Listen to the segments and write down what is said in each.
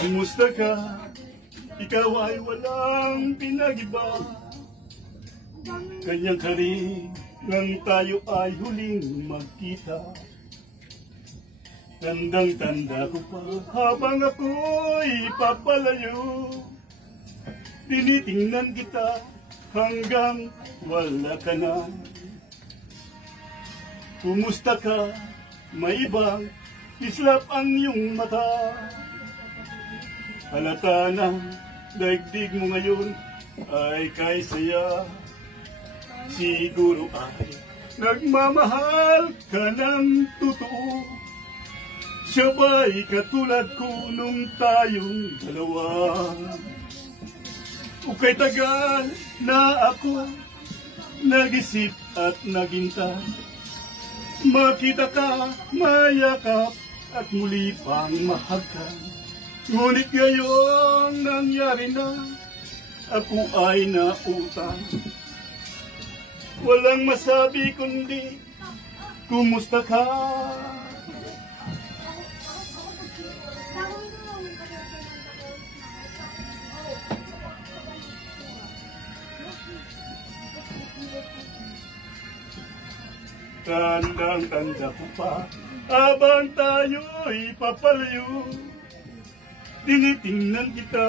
Kumusta ka? Ikaw ay walang pinag-iba. Kanyang ka rin nang tayo ay huling magkita. Tandang-tanda ko pa habang ako'y papalayo. Tinitingnan kita hanggang wala ka na. Kumusta ka? May ibang islap ang iyong mata. Halata na daigdig mo ngayon ay kay saya. Siguro ay nagmamahal ka ng totoo. Siya ba'y katulad ko nung tayong dalawa? O kay tagal na ako nag-isip at naghintay. Makita ka, mayakap at muli pang mahagkan. Ngunit ngayon nangyari na, ako ay nautang. Walang masabi kundi, kumusta ka? Tandang-tanda ko pa, habang tayo'y papalayo. Tinitingnan kita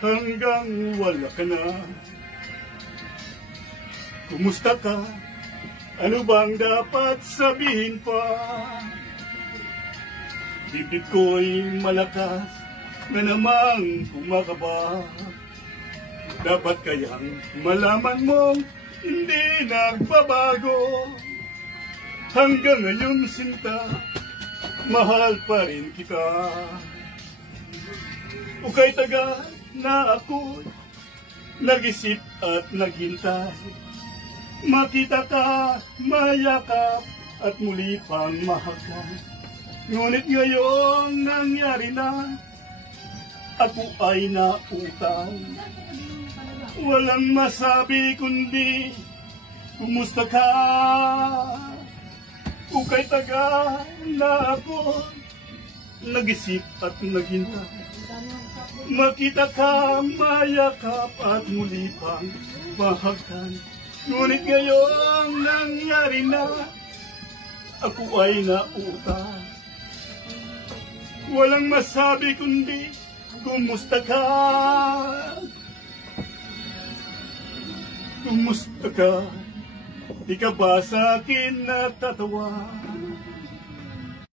hanggang wala ka na. Kumusta ka? Ano bang dapat sabihin pa? Bibig ko'y malakas na namang kumakaba. Dapat kayang malaman mong hindi nagbabago. Hanggang ngayon sinta, mahal pa rin kita. O kay taga na ako nag-isip at naghintay. Makita ka, mayakap at muli pang mahagkan. Ngunit ngayon nangyari na, ako ay nautang. Walang masabi kundi, kumusta ka? O kay taga na ako nag-isip at naghintay. Makita ka, mayakap at muli pang mahagkan. Ngunit ngayon nangyari na, ako ay nautang. Walang masabi kundi, kumusta ka? Kumusta ka? Di ka ba sa akin natatawa?